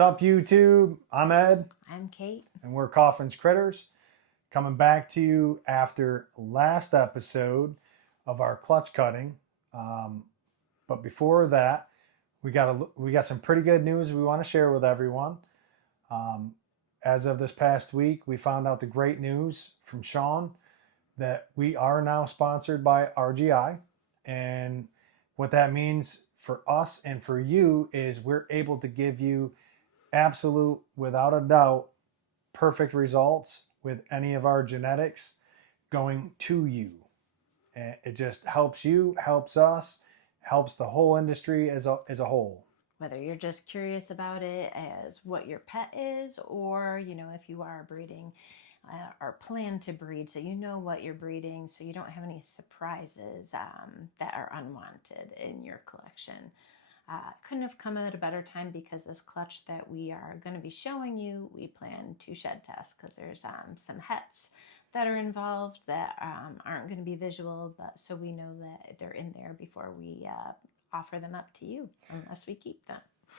up, YouTube? I'm Ed. I'm Kate. And we're Coffin's Critters. Coming back to you after last episode of our clutch cutting. But before that, we got some pretty good news we want to share with everyone. As of this past week, we found out the great news from Sean that we are now sponsored by RGI. And what that means for us and for you is we're able to give you absolute, without a doubt, perfect results with any of our genetics going to you. And it just helps you, helps us, helps the whole industry as a whole. Whether you're just curious about it as what your pet is, or if you are breeding or plan to breed, so you know what you're breeding, so you don't have any surprises that are unwanted in your collection. Couldn't have come at a better time, because this clutch that we are going to be showing you, we plan to shed test, because there's some hets that are involved that aren't going to be visual, but so we know that they're in there before we offer them up to you, unless we keep them.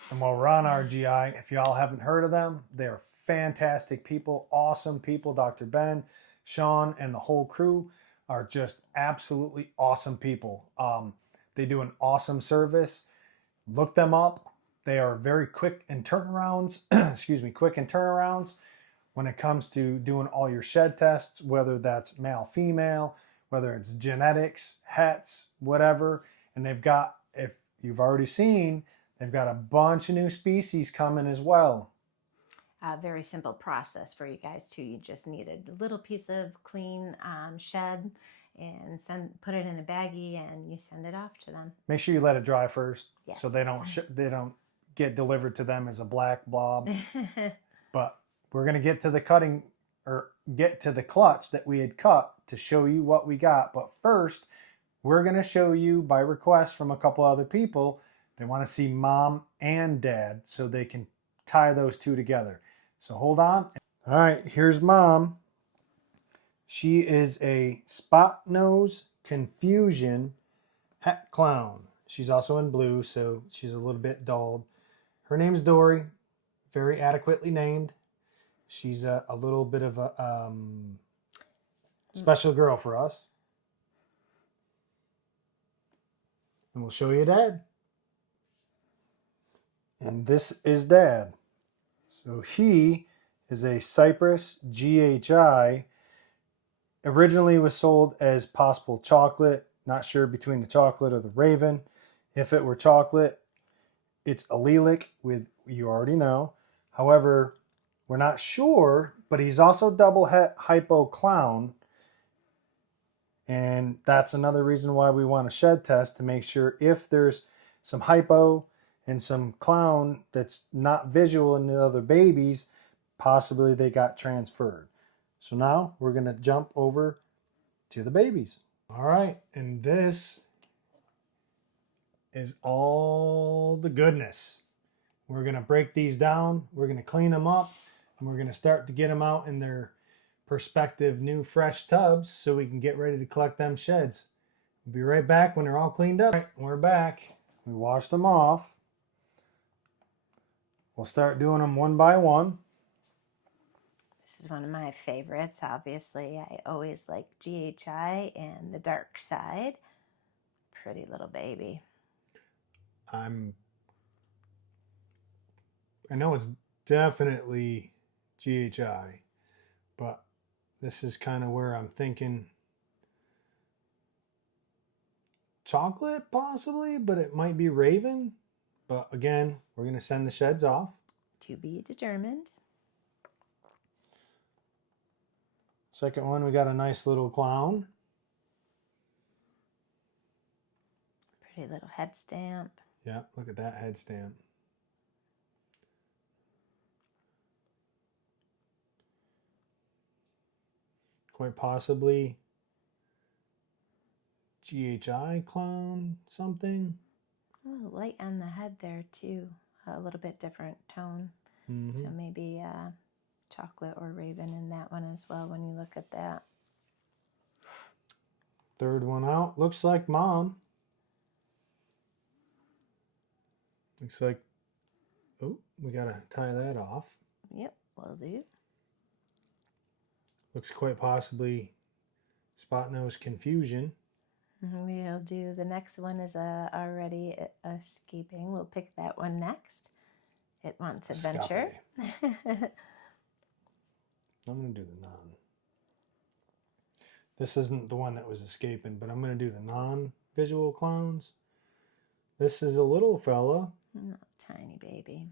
And while we're on RGI, if y'all haven't heard of them, they're fantastic people, awesome people. Dr. Ben, Sean, and the whole crew are just absolutely awesome people. They do an awesome service. Look them up. They are very quick in turnarounds. Quick in turnarounds when it comes to doing all your shed tests, whether that's male, female, whether it's genetics, hets, whatever. And they've got, if you've already seen, they've got a bunch of new species coming as well. A very simple process for you guys too. You just need a little piece of clean shed and put it in a baggie, and you send it off to them. Make sure you let it dry first, yes. So they don't get delivered to them as a black blob. But we're going to get to the cutting, or get to the clutch that we had cut to show you what we got. But first, we're going to show you, by request from a couple other people, they want to see mom and dad so they can tie those two together. So hold on. All right, here's mom. She is a spot nose confusion het clown. She's also in blue, so she's a little bit dulled. Her name's Dory, very adequately named. She's a little bit of a special girl for us. And we'll show you Dad. And this is Dad. So he is a Cypress GHI. Originally was sold as possible chocolate. Not sure between the chocolate or the Raven. If it were chocolate, it's allelic with, you already know. However, we're not sure, but he's also double het hypo clown. And that's another reason why we want a shed test, to make sure if there's some hypo and some clown that's not visual in the other babies, possibly they got transferred. So now we're going to jump over to the babies. All right, and this is all the goodness. We're going to break these down, we're going to clean them up, and we're going to start to get them out in their prospective new fresh tubs so we can get ready to collect them sheds. We'll be right back when they're all cleaned up. All right, we're back. We washed them off. We'll start doing them one by one. This is one of my favorites, obviously. I always like GHI and the dark side. Pretty little baby. I know it's definitely GHI, but this is kind of where I'm thinking chocolate possibly, but it might be Raven. But again, we're going to send the sheds off. To be determined. Second one, we got a nice little clown. Pretty little head stamp. Yeah, look at that head stamp. Quite possibly GHI clown something. Oh, light on the head there too. A little bit different tone. Mm-hmm. So maybe chocolate or Raven in that one as well when you look at that. Third one out. Looks like mom. Looks like Oh, we got to tie that off. Yep, will do. Looks quite possibly spot nose confusion. We'll do the next one is already escaping. We'll pick that one next. It wants adventure. I'm going to do the non. This isn't the one that was escaping, but I'm going to do the non-visual clowns. This is a little fella. Oh, tiny baby.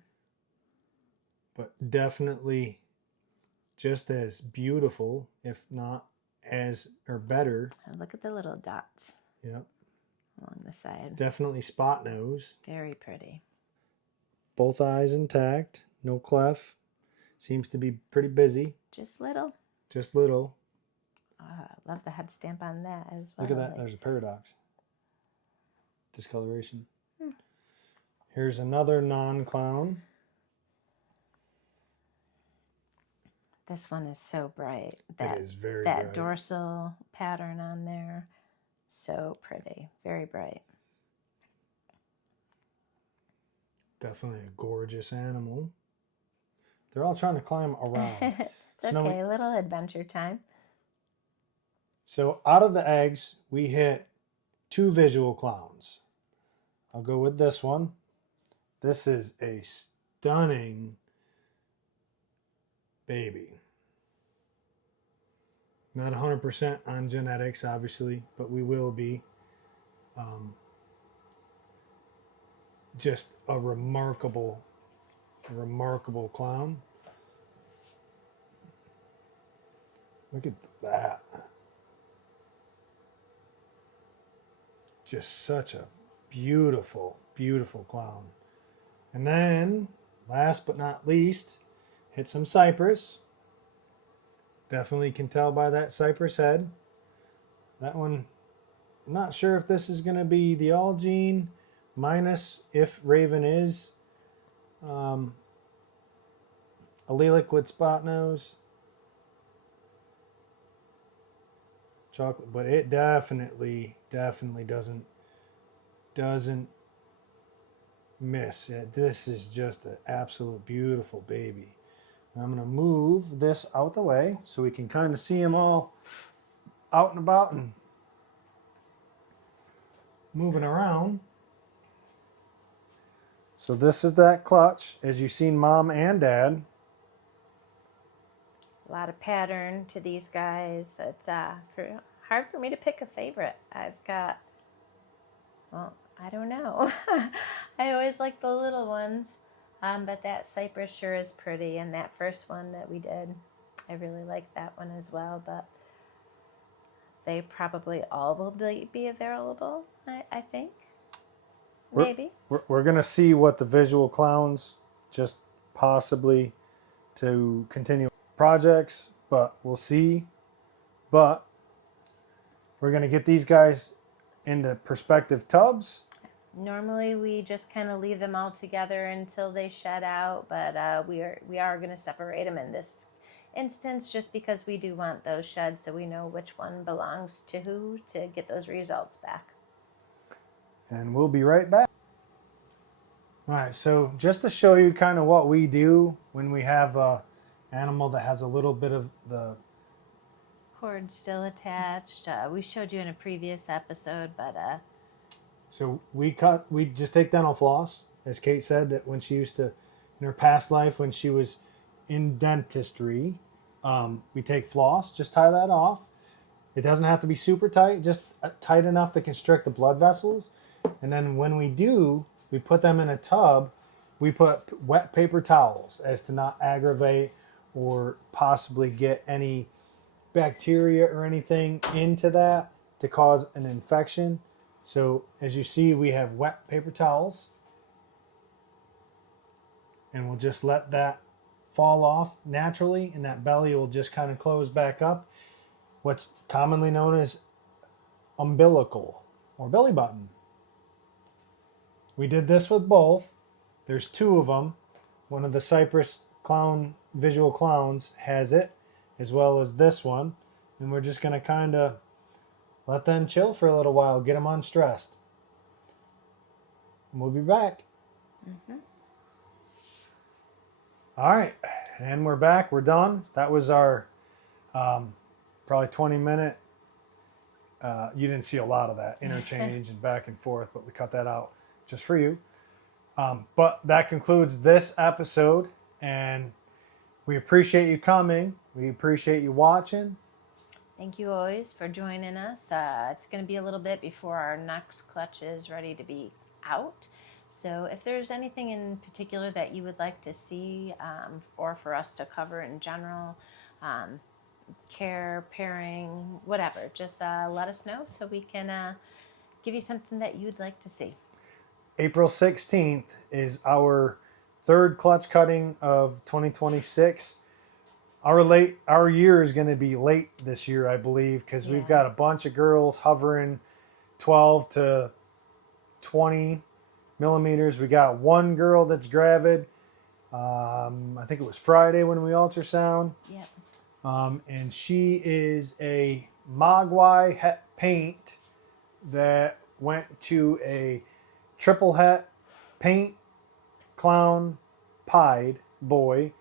But definitely just as beautiful, if not as or better. And look at the little dots. Yep. Along the side. Definitely spot nose. Very pretty. Both eyes intact. No clef. Seems to be pretty busy. Just little. Just little. I love the head stamp on that as well. Look at that. There's a paradox. Discoloration. Here's another non-clown. This one is so bright. It is very bright. bright. Dorsal pattern on there. So pretty. Very bright. Definitely a gorgeous animal. They're all trying to climb around. It's okay. A little adventure time. So out of the eggs, we hit 2 visual clowns. I'll go with this one. This is a stunning baby. Not 100% on genetics, obviously, but we will be. Just a remarkable clown. Look at that. Just such a beautiful clown. And then, last but not least, hit some cypress. Definitely can tell by that cypress head. That one, I'm not sure if this is going to be the all gene minus if Raven is allelic with spot nose. Chocolate, but it definitely doesn't miss. This is just an absolute beautiful baby. And I'm going to move this out the way so we can kind of see them all out and about and moving around. So this is that clutch, as you've seen Mom and Dad. A lot of pattern to these guys. It's hard for me to pick a favorite. I've got, well, I don't know. I always like the little ones, but that cypress sure is pretty. And that first one that we did, I really like that one as well. But they probably all will be available, I think. Maybe. We're going to see what the visual clowns, just possibly to continue projects, but we'll see. But we're going to get these guys into perspective tubs. Normally we just kind of leave them all together until they shed out, but we are going to separate them in this instance just because we do want those sheds so we know which one belongs to who to get those results back. And we'll be right back. All right, so just to show you kind of what we do when we have an animal that has a little bit of the cord still attached. We showed you in a previous episode, but so we just take dental floss, as Kate said, that when she used to, in her past life, when she was in dentistry, we take floss, just tie that off. It doesn't have to be super tight, just tight enough to constrict the blood vessels. And then when we do, we put them in a tub. We put wet paper towels as to not aggravate or possibly get any bacteria or anything into that to cause an infection. So as you see, we have wet paper towels, and we'll just let that fall off naturally, and that belly will just kind of close back up. What's commonly known as umbilical or belly button. We did this with both. There's 2 of them. One of the cypress clown visual clowns has it, as well as this one. And we're just going to kind of let them chill for a little while, get them unstressed. And we'll be back. All right, and we're back. We're done. That was our probably 20-minute. You didn't see a lot of that interchange and back and forth, but we cut that out just for you. But that concludes this episode, and we appreciate you coming. We appreciate you watching. Thank you always for joining us. It's going to be a little bit before our next clutch is ready to be out. So if there's anything in particular that you would like to see or for us to cover in general, care, pairing, whatever, just let us know so we can give you something that you'd like to see. April 16th is our third clutch cutting of 2026. Our year is going to be late this year, I believe, because we've got a bunch of girls hovering 12 to 20 millimeters. We got one girl that's gravid. I think it was Friday when we ultrasound. Yep. And she is a Mogwai het paint that went to a triple het paint clown pied boy.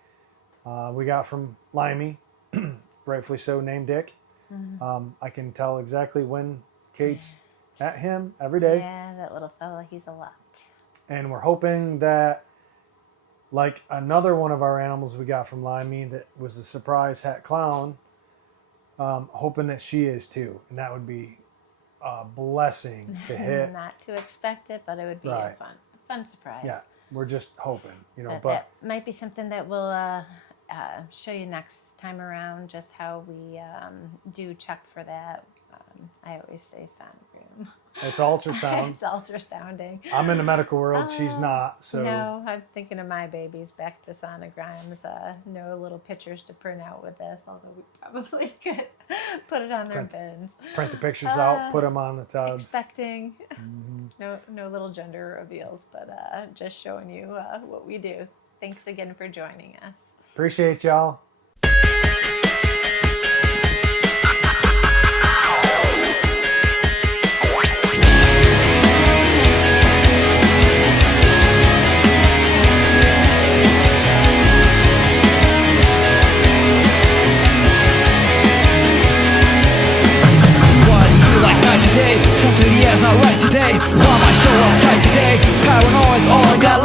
We got from Limey, rightfully so, named Dick. Mm-hmm. I can tell exactly when Kate's at him every day. Yeah, that little fella, he's a lot. And we're hoping that, like another one of our animals we got from Limey that was a surprise hat clown, hoping that she is too. And that would be a blessing to hit. Not to expect it, but it would be a fun surprise. Yeah, we're just hoping, but that might be something that we'll show you next time around, just how we do check for that. I always say sonogram. It's ultrasound. It's ultrasounding. I'm in the medical world. She's not. So no, I'm thinking of my babies. Back to sonograms. No little pictures to print out with this, although we probably could put it on their bins. Print the pictures out, put them on the tubs. Expecting no little gender reveals, but just showing you what we do. Thanks again for joining us. Appreciate y'all. Something, yeah, is not right today. Why am I so uptight today? Paranoid's all I got